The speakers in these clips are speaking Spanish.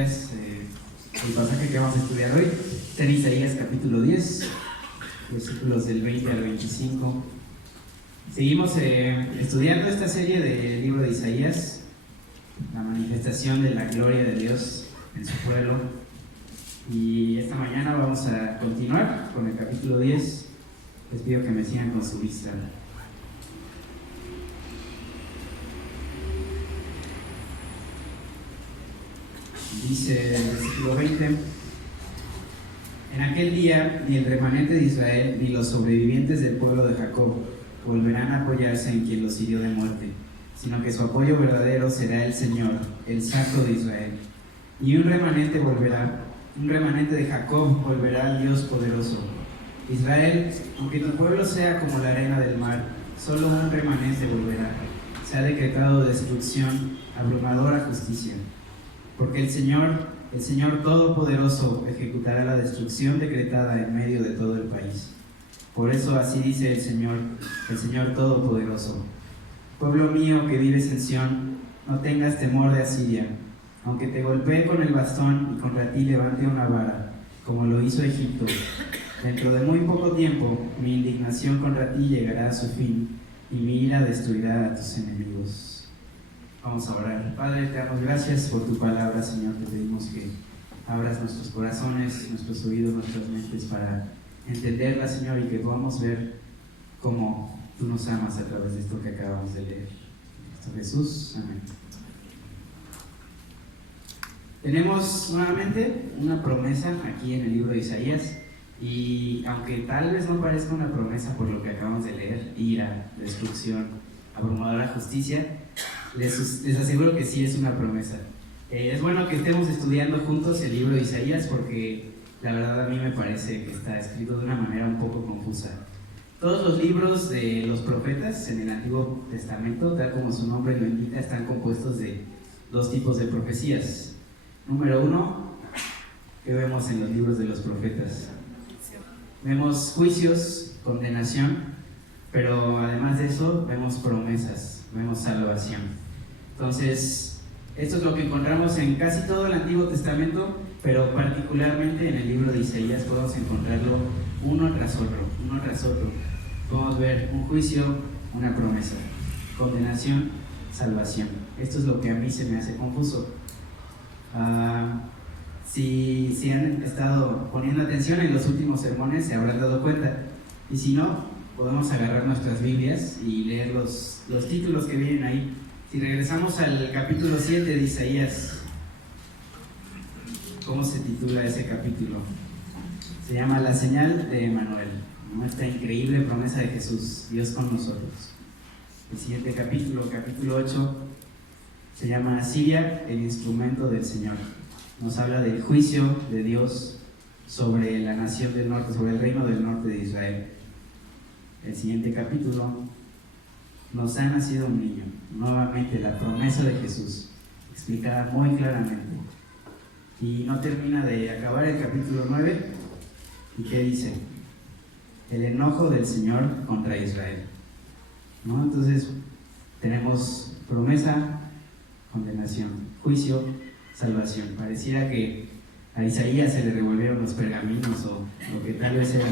Biblias, el pasaje que vamos a estudiar hoy está en Isaías capítulo 10, versículos del 20 al 25. Seguimos estudiando esta serie del libro de Isaías, la manifestación de la gloria de Dios en su pueblo. Y esta mañana vamos a continuar con el capítulo 10. Les pido que me sigan con su vista. Dice el versículo 20: en aquel día ni el remanente de Israel ni los sobrevivientes del pueblo de Jacob volverán a apoyarse en quien los hirió de muerte, sino que su apoyo verdadero será el Señor, el Sacro de Israel. Y un remanente de Jacob volverá al Dios poderoso. Israel, aunque tu pueblo sea como la arena del mar, solo un remanente volverá. Se ha decretado destrucción, abrumadora justicia. Porque el Señor Todopoderoso ejecutará la destrucción decretada en medio de todo el país. Por eso así dice el Señor Todopoderoso: pueblo mío que vives en Sión, no tengas temor de Asiria, aunque te golpee con el bastón y contra ti levante una vara, como lo hizo Egipto. Dentro de muy poco tiempo mi indignación contra ti llegará a su fin, y mi ira destruirá a tus enemigos. Vamos a orar. Padre, te damos gracias por tu palabra, Señor. Te pedimos que abras nuestros corazones, nuestros oídos, nuestras mentes para entenderla, Señor, y que podamos ver cómo tú nos amas a través de esto que acabamos de leer. En Cristo Jesús, amén. Tenemos nuevamente una promesa aquí en el libro de Isaías, y aunque tal vez no parezca una promesa por lo que acabamos de leer, ira, destrucción, abrumadora justicia, les aseguro que sí es una promesa. Es bueno que estemos estudiando juntos el libro de Isaías, porque la verdad a mí me parece que está escrito de una manera un poco confusa. Todos los libros de los profetas en el Antiguo Testamento, tal como su nombre lo indica, están compuestos de dos tipos de profecías. Número uno, ¿qué vemos en los libros de los profetas? Vemos juicios, condenación, pero además de eso vemos promesas, vemos salvación. Entonces, esto es lo que encontramos en casi todo el Antiguo Testamento, pero particularmente en el libro de Isaías podemos encontrarlo uno tras otro. Podemos ver un juicio, una promesa, condenación, salvación. Esto es lo que a mí se me hace confuso. Si han estado poniendo atención en los últimos sermones, se habrán dado cuenta. Y si no, podemos agarrar nuestras Biblias y leer los títulos que vienen ahí. Si regresamos al capítulo 7 de Isaías, ¿cómo se titula ese capítulo? Se llama La señal de Emmanuel, ¿no? Esta increíble promesa de Jesús, Dios con nosotros. El siguiente capítulo 8, se llama Asiria, el instrumento del Señor. Nos habla del juicio de Dios sobre la nación del norte, sobre el reino del norte de Israel. El siguiente capítulo: nos ha nacido un niño. Nuevamente la promesa de Jesús, explicada muy claramente. Y no termina de acabar el capítulo 9. ¿Y qué dice? El enojo del Señor contra Israel, ¿no? Entonces tenemos promesa, condenación, juicio, salvación. Pareciera que a Isaías se le revolvieron los pergaminos, o lo que tal vez era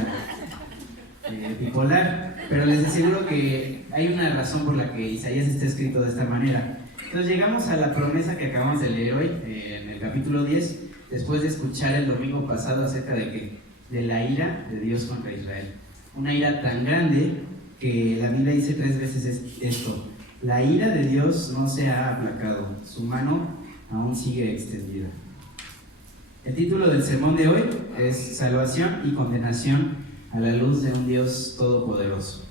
bipolar, pero les aseguro que hay una razón por la que Isaías está escrito de esta manera. Entonces llegamos a la promesa que acabamos de leer hoy, en el capítulo 10, después de escuchar el domingo pasado acerca de la ira de Dios contra Israel. Una ira tan grande que la Biblia dice 3 veces esto: la ira de Dios no se ha aplacado, su mano aún sigue extendida. El título del sermón de hoy es Salvación y condenación a la luz de un Dios todopoderoso.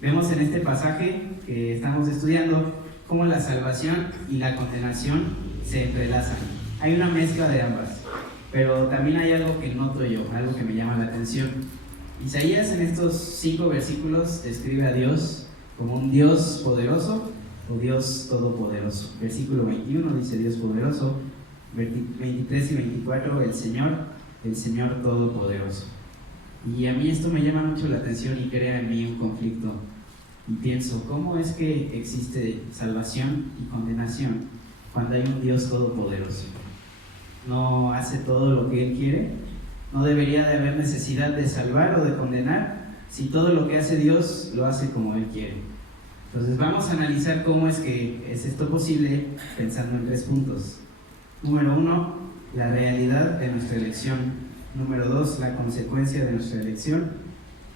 Vemos en este pasaje que estamos estudiando cómo la salvación y la condenación se entrelazan. Hay una mezcla de ambas, pero también hay algo que noto yo, algo que me llama la atención. Isaías en estos 5 versículos describe a Dios como un Dios poderoso o Dios todopoderoso. Versículo 21 dice Dios poderoso, 23 y 24 el Señor todopoderoso. Y a mí esto me llama mucho la atención y crea en mí un conflicto. Y pienso, ¿cómo es que existe salvación y condenación cuando hay un Dios todopoderoso? no hace todo lo que Él quiere, no debería de haber necesidad de salvar o de condenar si todo lo que hace Dios lo hace como Él quiere. Entonces vamos a analizar cómo es que es esto posible pensando en 3 puntos. Número 1, la realidad de nuestra elección. Número 2, la consecuencia de nuestra elección.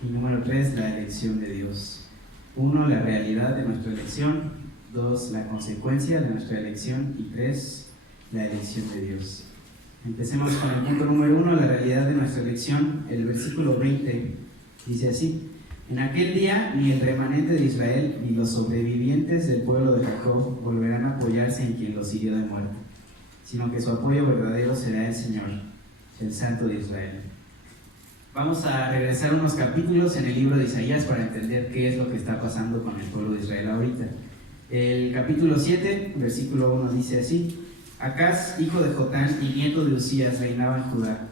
Y número 3, la elección de Dios. 1, la realidad de nuestra elección. 2, la consecuencia de nuestra elección. Y 3, la elección de Dios. Empecemos con el punto número 1, la realidad de nuestra elección. El versículo 20 dice así: en aquel día ni el remanente de Israel ni los sobrevivientes del pueblo de Jacob volverán a apoyarse en quien los hirió de muerte, sino que su apoyo verdadero será el Señor, el Santo de Israel. Vamos a regresar unos capítulos en el libro de Isaías para entender qué es lo que está pasando con el pueblo de Israel ahorita. El capítulo 7, versículo 1 dice así: Acaz, hijo de Jotán y nieto de Usías, reinaba en Judá.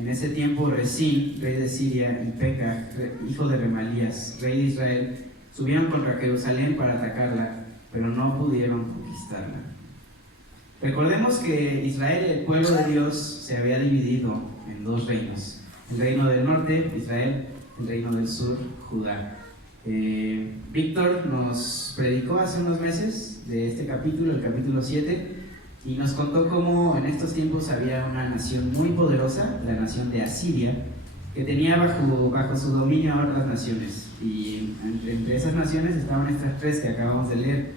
En ese tiempo Resín, rey de Siria, y Peca, hijo de Remalías, rey de Israel, subieron contra Jerusalén para atacarla, pero no pudieron conquistarla. Recordemos que Israel, el pueblo de Dios, se había dividido en 2 reinos. El reino del norte, Israel; el reino del sur, Judá. Víctor nos predicó hace unos meses de este capítulo, el capítulo 7, y nos contó cómo en estos tiempos había una nación muy poderosa, la nación de Asiria, que tenía bajo su dominio a otras naciones. Y entre esas naciones estaban estas 3 que acabamos de leer: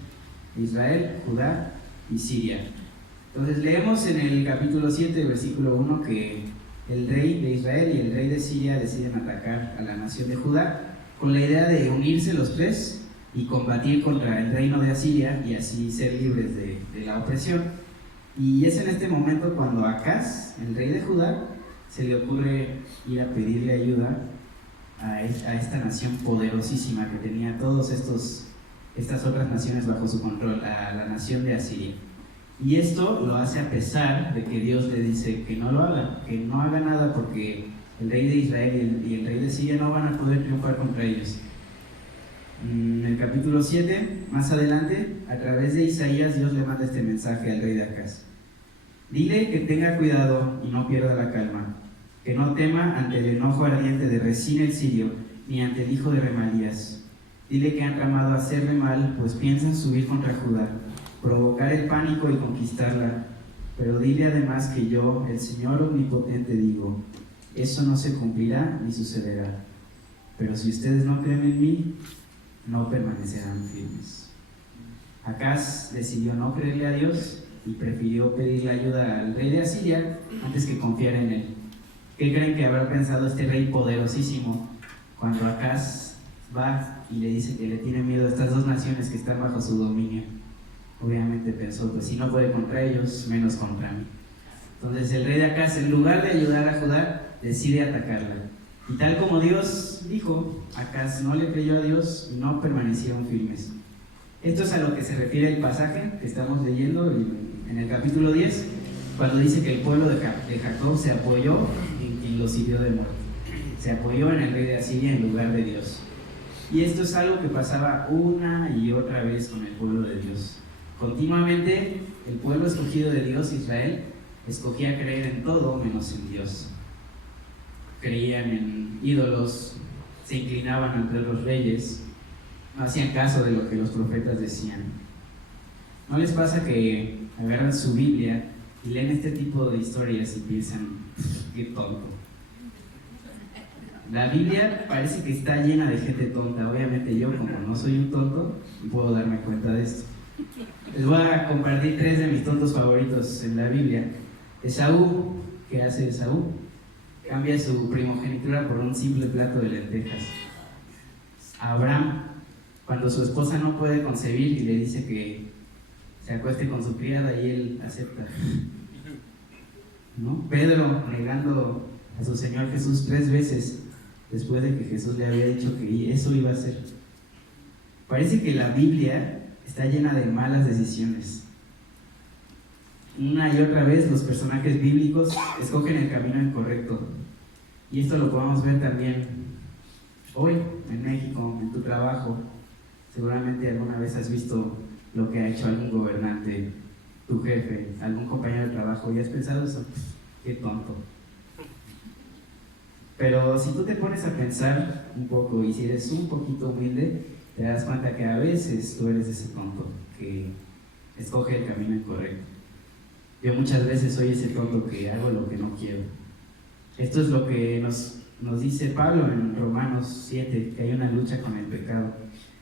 Israel, Judá y Siria. Entonces leemos en el capítulo 7, versículo 1, que el rey de Israel y el rey de Siria deciden atacar a la nación de Judá con la idea de unirse los 3 y combatir contra el reino de Asiria y así ser libres de la opresión. Y es en este momento cuando a Acaz, el rey de Judá, se le ocurre ir a pedirle ayuda a esta nación poderosísima que tenía todas estas otras naciones bajo su control, a la nación de Asiria. Y esto lo hace a pesar de que Dios le dice que no lo haga, que no haga nada, porque el rey de Israel y el rey de Siria no van a poder triunfar contra ellos. En el capítulo 7, más adelante, a través de Isaías, Dios le manda este mensaje al rey de Acaz: dile que tenga cuidado y no pierda la calma, que no tema ante el enojo ardiente de Resín el sirio, ni ante el hijo de Remalías. Dile que han tramado hacerle mal, pues piensan subir contra Judá, provocar el pánico y conquistarla. Pero dile además que yo, el Señor omnipotente, digo: eso no se cumplirá ni sucederá. Pero si ustedes no creen en mí, no permanecerán firmes. Acaz decidió no creerle a Dios y prefirió pedirle ayuda al rey de Asiria antes que confiar en él. ¿Qué creen que habrá pensado este rey poderosísimo cuando Acaz va y le dice que le tiene miedo a estas 2 naciones que están bajo su dominio? Obviamente pensó: pues si no puede contra ellos, menos contra mí. Entonces el rey de Acaz, en lugar de ayudar a Judá, decide atacarla. Y tal como Dios dijo, Acaz no le creyó a Dios y no permanecieron firmes. Esto es a lo que se refiere el pasaje que estamos leyendo en el capítulo 10, cuando dice que el pueblo de Jacob se apoyó en quien los hirió de muerte. Se apoyó en el rey de Asiria en lugar de Dios. Y esto es algo que pasaba una y otra vez con el pueblo de Dios. Continuamente el pueblo escogido de Dios, Israel, escogía creer en todo menos en Dios. Creían en ídolos, se inclinaban ante los reyes, no hacían caso de lo que los profetas decían. ¿No les pasa que agarran su Biblia y leen este tipo de historias y piensan: qué tonto? La Biblia parece que está llena de gente tonta. Obviamente yo, como no soy un tonto, puedo darme cuenta de esto. Les voy a compartir 3 de mis tontos favoritos en la Biblia. Esaú. ¿Qué hace Esaú? Cambia su primogenitura por un simple plato de lentejas. Abraham, cuando su esposa no puede concebir y le dice que se acueste con su criada, y él acepta, ¿no? Pedro, negando a su Señor Jesús 3 veces después de que Jesús le había dicho que eso iba a hacer. Parece que la Biblia está llena de malas decisiones. Una y otra vez los personajes bíblicos escogen el camino incorrecto. Y esto lo podemos ver también hoy en México, en tu trabajo. Seguramente alguna vez has visto lo que ha hecho algún gobernante tu jefe, algún compañero de trabajo, ¿ya has pensado eso? Qué tonto. Pero si tú te pones a pensar un poco y si eres un poquito humilde, te das cuenta que a veces tú eres ese tonto que escoge el camino incorrecto. Yo muchas veces soy ese tonto que hago lo que no quiero. Esto es lo que nos dice Pablo en Romanos 7, que hay una lucha con el pecado.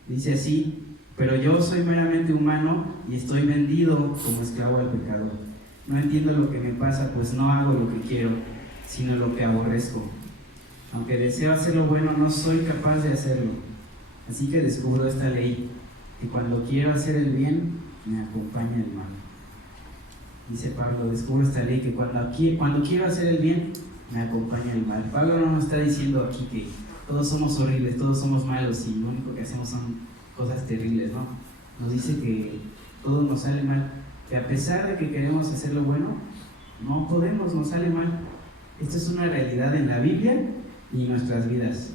Dice así: pero yo soy meramente humano y estoy vendido como esclavo al pecado. No entiendo lo que me pasa, pues no hago lo que quiero, sino lo que aborrezco. Aunque deseo hacer lo bueno, no soy capaz de hacerlo. Así que descubro esta ley, que cuando quiero hacer el bien, me acompaña el mal. Dice Pablo, descubro esta ley, que cuando quiero hacer el bien, me acompaña el mal. Pablo no nos está diciendo aquí que todos somos horribles, todos somos malos y lo único que hacemos son cosas terribles, ¿no? Nos dice que todo nos sale mal, que a pesar de que queremos hacer lo bueno, no podemos, nos sale mal. Esto es una realidad en la Biblia y en nuestras vidas.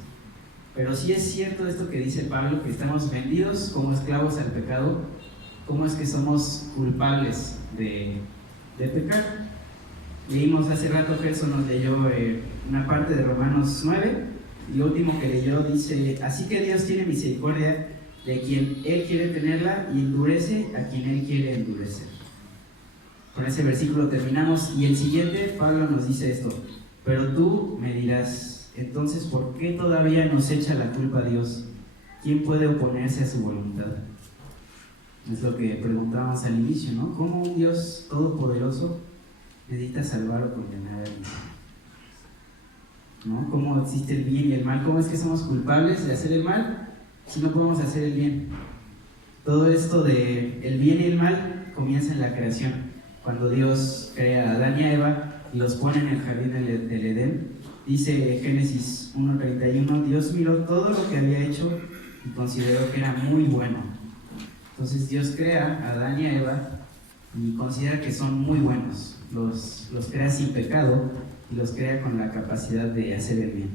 Pero sí es cierto esto que dice Pablo, que estamos vendidos como esclavos al pecado. ¿Cómo es que somos culpables de pecar? Leímos hace rato, Gerson nos leyó una parte de Romanos 9, y lo último que leyó dice: así que Dios tiene misericordia de quien Él quiere tenerla y endurece a quien Él quiere endurecer. Con ese versículo terminamos, y el siguiente, Pablo nos dice esto: pero tú me dirás, entonces, ¿por qué todavía nos echa la culpa a Dios? ¿Quién puede oponerse a su voluntad? Es lo que preguntábamos al inicio, ¿no? ¿Cómo un Dios todopoderoso necesita salvar o condenar a alguien? ¿No? ¿Cómo existe el bien y el mal? ¿Cómo es que somos culpables de hacer el mal si no podemos hacer el bien? Todo esto de el bien y el mal comienza en la creación, cuando Dios crea a Adán y a Eva y los pone en el jardín del Edén. Dice Génesis 1:31: Dios miró todo lo que había hecho y consideró que era muy bueno. Entonces Dios crea a Adán y a Eva y considera que son muy buenos. Los crea sin pecado y los crea con la capacidad de hacer el bien.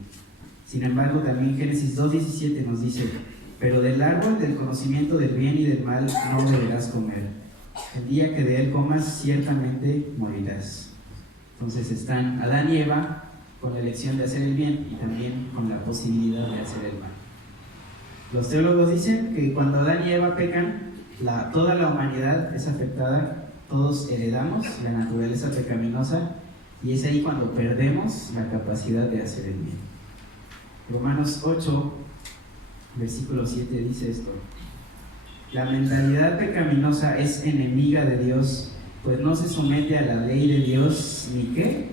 Sin embargo, también Génesis 2:17 nos dice: pero del árbol del conocimiento del bien y del mal no deberás comer. El día que de él comas, ciertamente morirás. Entonces están Adán y Eva con la elección de hacer el bien y también con la posibilidad de hacer el mal. Los teólogos dicen que cuando Adán y Eva pecan, toda la humanidad es afectada, todos heredamos la naturaleza pecaminosa y es ahí cuando perdemos la capacidad de hacer el bien. Romanos 8, versículo 7 dice esto: la mentalidad pecaminosa es enemiga de Dios, pues no se somete a la ley de Dios, ni ¿qué?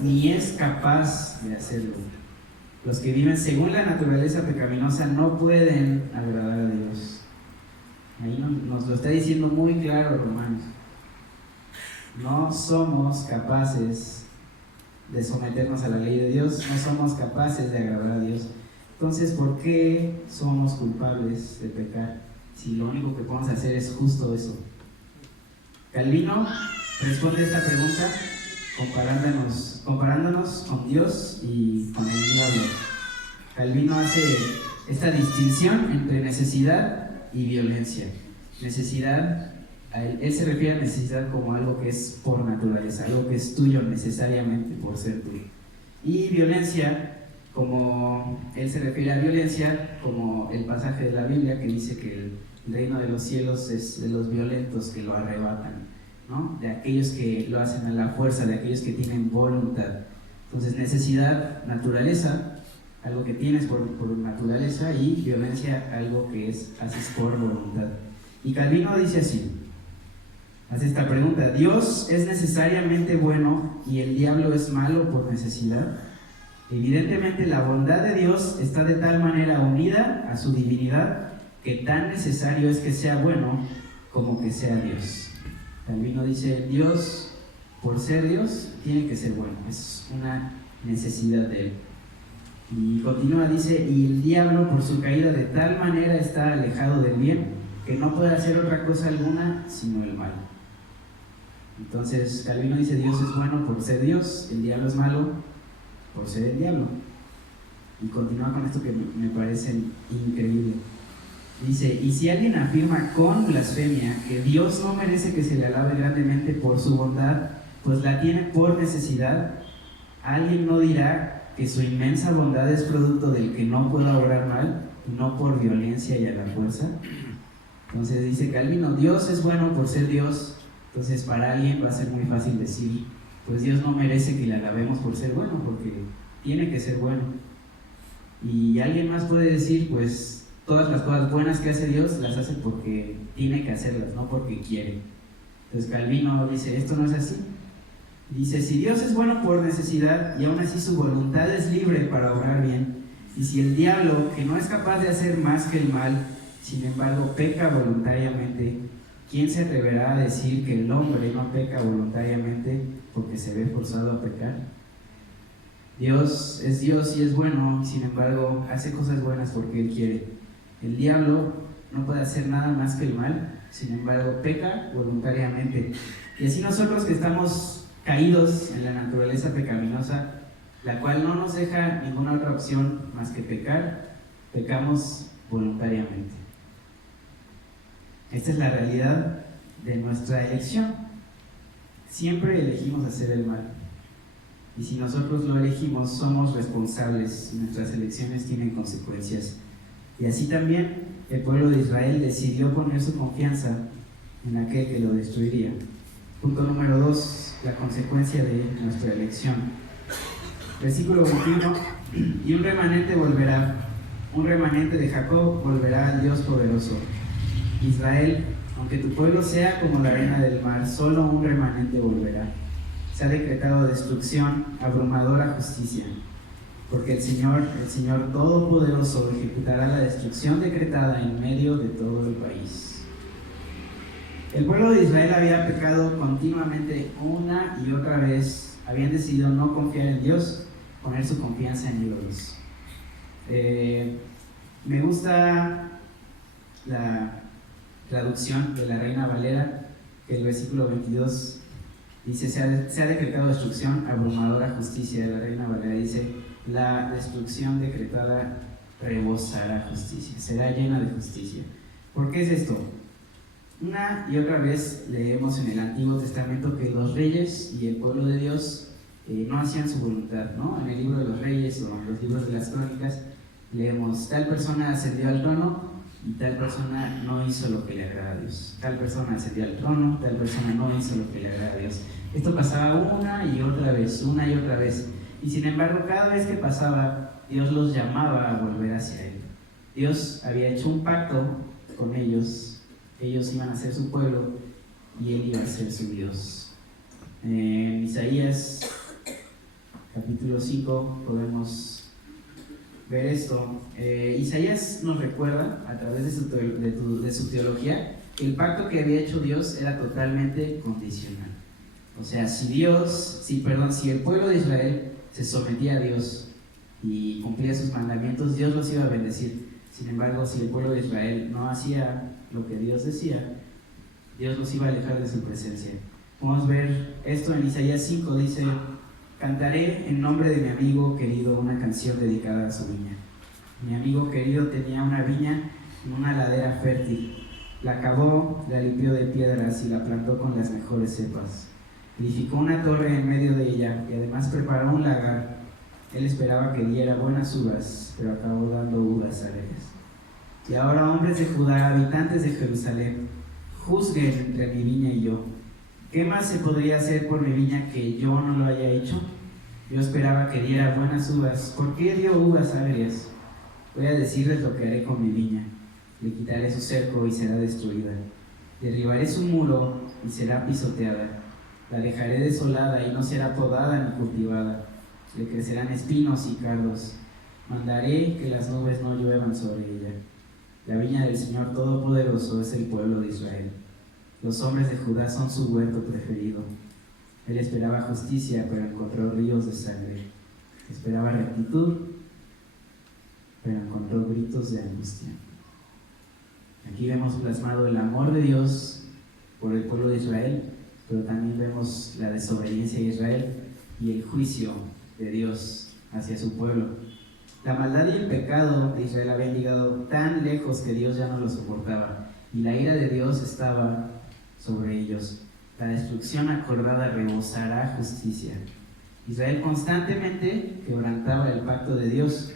Ni es capaz de hacerlo. Los que viven según la naturaleza pecaminosa no pueden agradar a Dios. Ahí nos lo está diciendo muy claro Romanos. No somos capaces de someternos a la ley de Dios, no somos capaces de agradar a Dios. Entonces, ¿por qué somos culpables de pecar si lo único que podemos hacer es justo eso? Calvino responde a esta pregunta comparándonos con Dios y con el diablo. Calvino hace esta distinción entre necesidad y violencia. Necesidad, él se refiere a necesidad como algo que es por naturaleza, algo que es tuyo necesariamente por ser tuyo. Y violencia, como él se refiere a violencia, como el pasaje de la Biblia que dice que el reino de los cielos es de los violentos que lo arrebatan, ¿no? De aquellos que lo hacen a la fuerza, de aquellos que tienen voluntad. Entonces, necesidad, naturaleza, algo que tienes por naturaleza, y violencia, algo que haces por voluntad. Y Calvino dice así, hace esta pregunta: ¿Dios es necesariamente bueno y el diablo es malo por necesidad? Evidentemente la bondad de Dios está de tal manera unida a su divinidad que tan necesario es que sea bueno como que sea Dios. Calvino dice: Dios, por ser Dios, tiene que ser bueno, es una necesidad de él. Y continúa, dice: y el diablo por su caída de tal manera está alejado del bien que no puede hacer otra cosa alguna sino el mal. Entonces Calvino dice: Dios es bueno por ser Dios, el diablo es malo por ser el diablo. Y continúa con esto que me parece increíble. Dice, y si alguien afirma con blasfemia que Dios no merece que se le alabe grandemente por su bondad, pues la tiene por necesidad, ¿alguien no dirá que su inmensa bondad es producto del que no pueda obrar mal, y no por violencia y a la fuerza? Entonces dice Calvino, Dios es bueno por ser Dios. Entonces para alguien va a ser muy fácil decir, pues Dios no merece que le alabemos por ser bueno, porque tiene que ser bueno. Y alguien más puede decir, pues todas las cosas buenas que hace Dios las hace porque tiene que hacerlas, no porque quiere. Entonces Calvino dice, esto no es así. Dice, si Dios es bueno por necesidad y aún así su voluntad es libre para obrar bien, y si el diablo, que no es capaz de hacer más que el mal, sin embargo peca voluntariamente, ¿quién se atreverá a decir que el hombre no peca voluntariamente porque se ve forzado a pecar? Dios es Dios y es bueno, sin embargo hace cosas buenas porque Él quiere. El diablo no puede hacer nada más que el mal, sin embargo peca voluntariamente. Y así nosotros que estamos caídos en la naturaleza pecaminosa, la cual no nos deja ninguna otra opción más que pecar, pecamos voluntariamente. Esta es la realidad de nuestra elección. Siempre elegimos hacer el mal. Y si nosotros lo elegimos, somos responsables. Nuestras elecciones tienen consecuencias. Y así también el pueblo de Israel decidió poner su confianza en aquel que lo destruiría. Punto número 2, la consecuencia de nuestra elección. Versículo 21, y un remanente volverá, un remanente de Jacob volverá al Dios poderoso. Israel, aunque tu pueblo sea como la arena del mar, solo un remanente volverá. Se ha decretado destrucción, abrumadora justicia. Porque el Señor Todopoderoso ejecutará la destrucción decretada en medio de todo el país. El pueblo de Israel había pecado continuamente una y otra vez. Habían decidido no confiar en Dios, poner su confianza en ídolos. Me gusta la traducción de la Reina Valera, que el versículo 22 dice, se ha decretado destrucción, abrumadora justicia. De la Reina Valera dice, la destrucción decretada rebosará justicia, será llena de justicia. ¿Por qué es esto? Una y otra vez leemos en el Antiguo Testamento que los reyes y el pueblo de Dios no hacían su voluntad, ¿no? En el libro de los Reyes o en los libros de las Crónicas leemos, tal persona ascendió al trono y tal persona no hizo lo que le agrada a Dios. Tal persona ascendió al trono, tal persona no hizo lo que le agrada a Dios. Esto pasaba una y otra vez, una y otra vez. Y sin embargo, cada vez que pasaba, Dios los llamaba a volver hacia Él. Dios había hecho un pacto con ellos. Ellos iban a ser su pueblo y Él iba a ser su Dios. En Isaías capítulo 5 podemos ver esto. Isaías nos recuerda, a través de su teología, que el pacto que había hecho Dios era totalmente condicional. O sea, si el pueblo de Israel se sometía a Dios y cumplía sus mandamientos, Dios los iba a bendecir. Sin embargo, si el pueblo de Israel no hacía lo que Dios decía, Dios los iba a alejar de su presencia. Podemos ver esto en Isaías 5, dice, cantaré en nombre de mi amigo querido una canción dedicada a su viña. Mi amigo querido tenía una viña en una ladera fértil. La cavó, la limpió de piedras y la plantó con las mejores cepas. Edificó una torre en medio de ella y además preparó un lagar. Él esperaba que diera buenas uvas, pero acabó dando uvas alegres. Y ahora, hombres de Judá, habitantes de Jerusalén, juzguen entre mi viña y yo. ¿Qué más se podría hacer por mi viña que yo no lo haya hecho? Yo esperaba que diera buenas uvas. ¿Por qué dio uvas agrias? Voy a decirles lo que haré con mi viña. Le quitaré su cerco y será destruida. Derribaré su muro y será pisoteada. La dejaré desolada y no será podada ni cultivada. Le crecerán espinos y cardos. Mandaré que las nubes no lluevan sobre ella. La viña del Señor Todopoderoso es el pueblo de Israel. Los hombres de Judá son su huerto preferido. Él esperaba justicia, pero encontró ríos de sangre. Esperaba rectitud, pero encontró gritos de angustia. Aquí vemos plasmado el amor de Dios por el pueblo de Israel, pero también vemos la desobediencia de Israel y el juicio de Dios hacia su pueblo. La maldad y el pecado de Israel habían llegado tan lejos que Dios ya no lo soportaba, y la ira de Dios estaba sobre ellos. La destrucción acordada rebosará justicia. Israel constantemente quebrantaba el pacto de Dios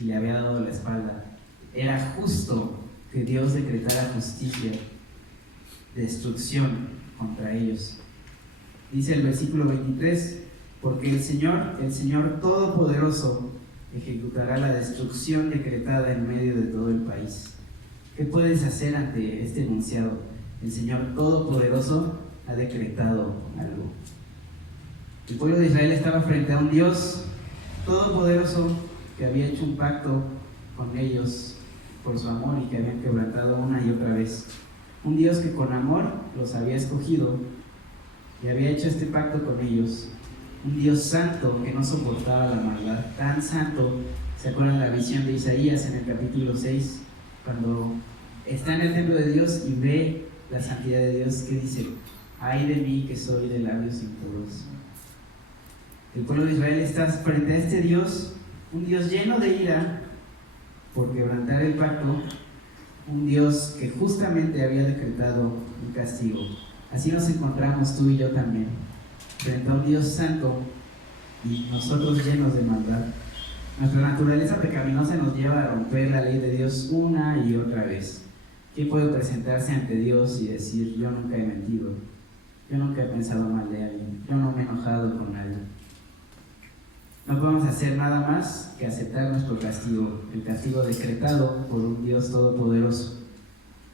y le había dado la espalda. Era justo que Dios decretara justicia, destrucción contra ellos. Dice el versículo 23, porque el Señor Todopoderoso, ejecutará la destrucción decretada en medio de todo el país. ¿Qué puedes hacer ante este enunciado? El Señor Todopoderoso ha decretado algo. El pueblo de Israel estaba frente a un Dios todopoderoso que había hecho un pacto con ellos por su amor y que habían quebrantado una y otra vez. Un Dios que con amor los había escogido y había hecho este pacto con ellos. Un Dios santo que no soportaba la maldad, tan santo. ¿Se acuerdan la visión de Isaías en el capítulo 6? Cuando está en el templo de Dios y ve la santidad de Dios, que dice: ay de mí que soy de labios impuros. El pueblo de Israel está frente a este Dios, un Dios lleno de ira por quebrantar el pacto, un Dios que justamente había decretado un castigo. Así nos encontramos tú y yo también, frente a un Dios santo y nosotros llenos de maldad. Nuestra naturaleza pecaminosa nos lleva a romper la ley de Dios una y otra vez. ¿Quién puede presentarse ante Dios y decir: yo nunca he mentido, yo nunca he pensado mal de alguien, yo no me he enojado con nadie? No podemos hacer nada más que aceptar nuestro castigo, el castigo decretado por un Dios todopoderoso.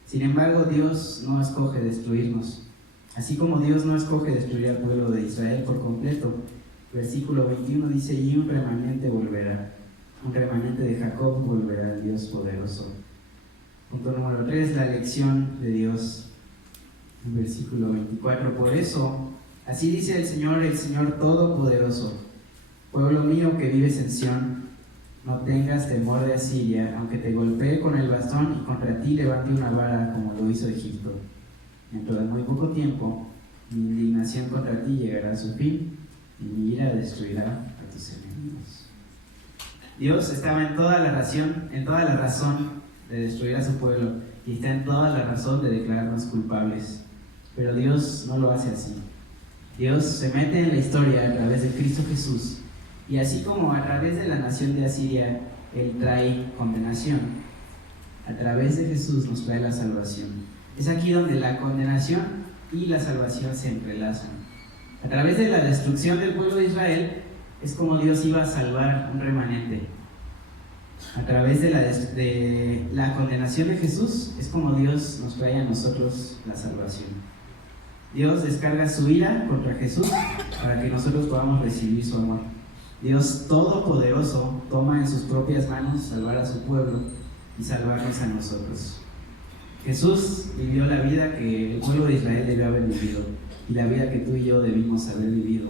Sin embargo, Dios no escoge destruirnos, así como Dios no escoge destruir al pueblo de Israel por completo. Versículo 21 dice: y un remanente volverá, un remanente de Jacob volverá al Dios poderoso. Punto número 3, la elección de Dios. Versículo 24, por eso, así dice el Señor Todopoderoso: pueblo mío que vives en Sión, no tengas temor de Asiria, aunque te golpee con el bastón y contra ti levante una vara como lo hizo Egipto. Dentro de muy poco tiempo, mi indignación contra ti llegará a su fin y mi ira destruirá a tus enemigos. Dios estaba en toda la razón de destruir a su pueblo y está en toda la razón de declararnos culpables. Pero Dios no lo hace así. Dios se mete en la historia a través de Cristo Jesús, y así como a través de la nación de Asiria Él trae condenación, a través de Jesús nos trae la salvación. Es aquí donde la condenación y la salvación se entrelazan. A través de la destrucción del pueblo de Israel es como Dios iba a salvar un remanente. A través de la condenación de Jesús es como Dios nos trae a nosotros la salvación. Dios descarga su ira contra Jesús para que nosotros podamos recibir su amor. Dios Todopoderoso toma en sus propias manos salvar a su pueblo y salvarnos a nosotros. Jesús vivió la vida que el pueblo de Israel debió haber vivido y la vida que tú y yo debimos haber vivido.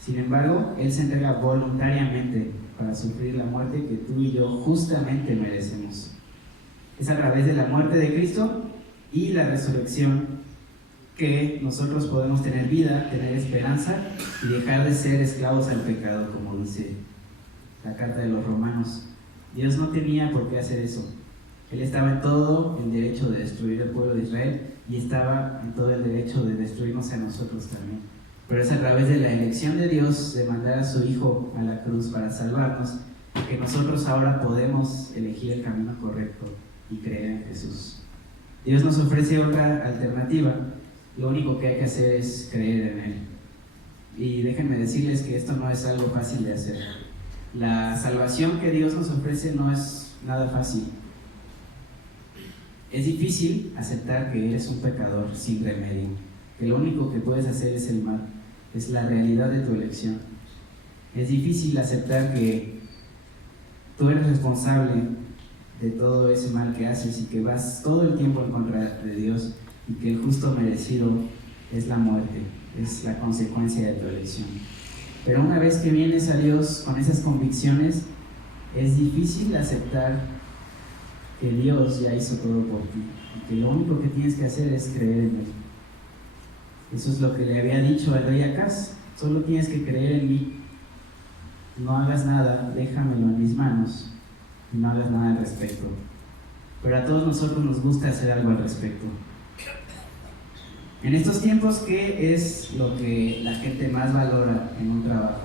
Sin embargo, Él se entrega voluntariamente para sufrir la muerte que tú y yo justamente merecemos. Es a través de la muerte de Cristo y la resurrección que nosotros podemos tener vida, tener esperanza y dejar de ser esclavos al pecado, como dice la carta de los Romanos. Dios no tenía por qué hacer eso. Él estaba en todo el derecho de destruir el pueblo de Israel y estaba en todo el derecho de destruirnos a nosotros también. Pero es a través de la elección de Dios de mandar a su Hijo a la cruz para salvarnos que nosotros ahora podemos elegir el camino correcto y creer en Jesús. Dios nos ofrece otra alternativa. Lo único que hay que hacer es creer en Él. Y déjenme decirles que esto no es algo fácil de hacer. La salvación que Dios nos ofrece no es nada fácil. Es difícil aceptar que eres un pecador sin remedio, que lo único que puedes hacer es el mal, es la realidad de tu elección. Es difícil aceptar que tú eres responsable de todo ese mal que haces y que vas todo el tiempo en contra de Dios y que el justo merecido es la muerte, es la consecuencia de tu elección. Pero una vez que vienes a Dios con esas convicciones, es difícil aceptar que Dios ya hizo todo por ti y que lo único que tienes que hacer es creer en Él. Eso es lo que le había dicho al rey Acaz: solo tienes que creer en mí. no hagas nada, déjamelo en mis manos y no hagas nada al respecto. Pero a todos nosotros nos gusta hacer algo al respecto. En estos tiempos, ¿qué es lo que la gente más valora en un trabajo?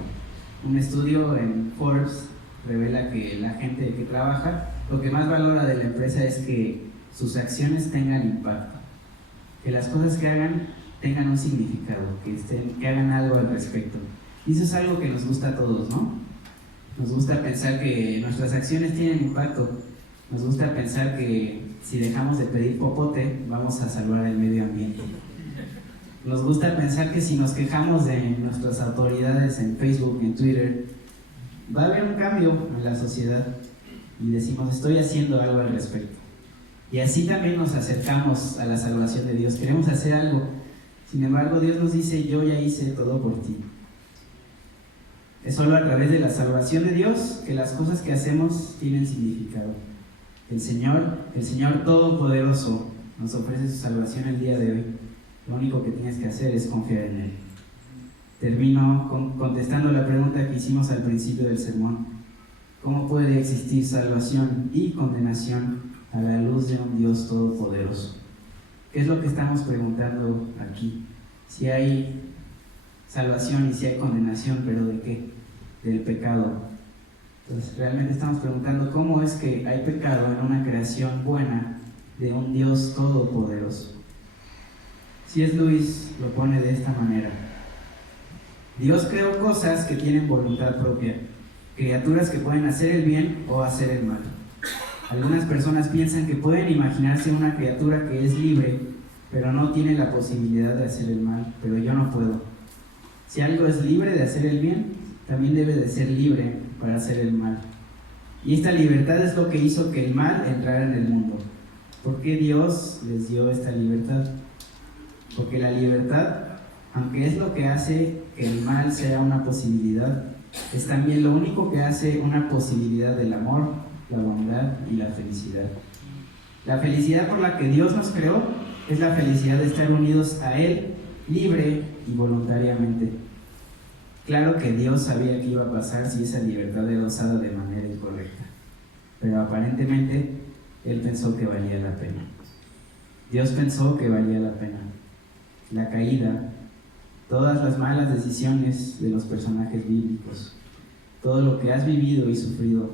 Un estudio en Forbes revela que la gente que trabaja, lo que más valora de la empresa es que sus acciones tengan impacto, que las cosas que hagan tengan un significado, que hagan algo al respecto. Y eso es algo que nos gusta a todos, ¿no? Nos gusta pensar que nuestras acciones tienen impacto. Nos gusta pensar que si dejamos de pedir popote, vamos a salvar el medio ambiente. Nos gusta pensar que si nos quejamos de nuestras autoridades en Facebook y en Twitter, va a haber un cambio en la sociedad y decimos, estoy haciendo algo al respecto. Y así también nos acercamos a la salvación de Dios. Queremos hacer algo. Sin embargo, Dios nos dice, yo ya hice todo por ti. Es solo a través de la salvación de Dios que las cosas que hacemos tienen significado. El Señor Todopoderoso nos ofrece su salvación el día de hoy. Lo único que tienes que hacer es confiar en Él. Termino contestando la pregunta que hicimos al principio del sermón. ¿Cómo puede existir salvación y condenación a la luz de un Dios todopoderoso? ¿Qué es lo que estamos preguntando aquí? Si hay salvación y si hay condenación, ¿pero de qué? Del pecado. Entonces realmente estamos preguntando cómo es que hay pecado en una creación buena de un Dios todopoderoso. C.S. Lewis lo pone de esta manera: Dios creó cosas que tienen voluntad propia, criaturas que pueden hacer el bien o hacer el mal. Algunas personas piensan que pueden imaginarse una criatura que es libre, pero no tiene la posibilidad de hacer el mal, pero yo no puedo. Si algo es libre de hacer el bien, también debe de ser libre para hacer el mal. Y esta libertad es lo que hizo que el mal entrara en el mundo. ¿Por qué Dios les dio esta libertad? Porque la libertad, aunque es lo que hace que el mal sea una posibilidad, es también lo único que hace una posibilidad del amor, la bondad y la felicidad. La felicidad por la que Dios nos creó es la felicidad de estar unidos a Él, libre y voluntariamente. Claro que Dios sabía qué iba a pasar si esa libertad era usada de manera incorrecta, pero aparentemente Él pensó que valía la pena. Dios pensó que valía la pena. La caída, todas las malas decisiones de los personajes bíblicos, todo lo que has vivido y sufrido,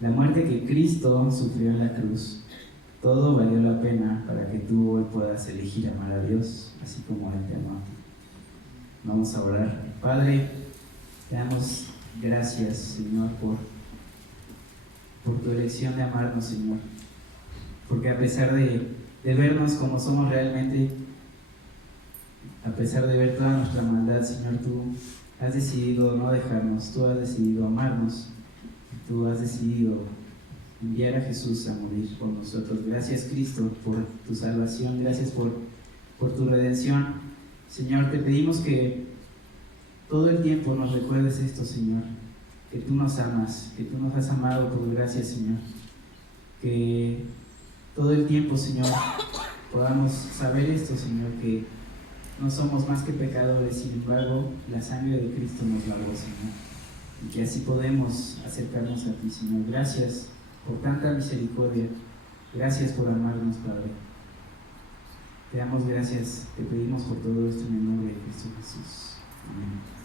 la muerte que Cristo sufrió en la cruz, todo valió la pena para que tú hoy puedas elegir amar a Dios, así como Él te amó a ti. Vamos a orar. Padre, te damos gracias, Señor, por tu elección de amarnos, Señor, porque a pesar de vernos como somos realmente, a pesar de ver toda nuestra maldad, Señor, tú has decidido no dejarnos, tú has decidido amarnos, tú has decidido enviar a Jesús a morir por nosotros. Gracias, Cristo, por tu salvación, gracias por tu redención. Señor, te pedimos que todo el tiempo nos recuerdes esto, Señor, que tú nos amas, que tú nos has amado por gracia, Señor, que todo el tiempo, Señor, podamos saber esto, Señor, que no somos más que pecadores, sin embargo, la sangre de Cristo nos lavó, Señor, y que así podemos acercarnos a ti, Señor. Gracias por tanta misericordia, gracias por amarnos, Padre. Te damos gracias, te pedimos por todo esto en el nombre de Cristo Jesús. Amén.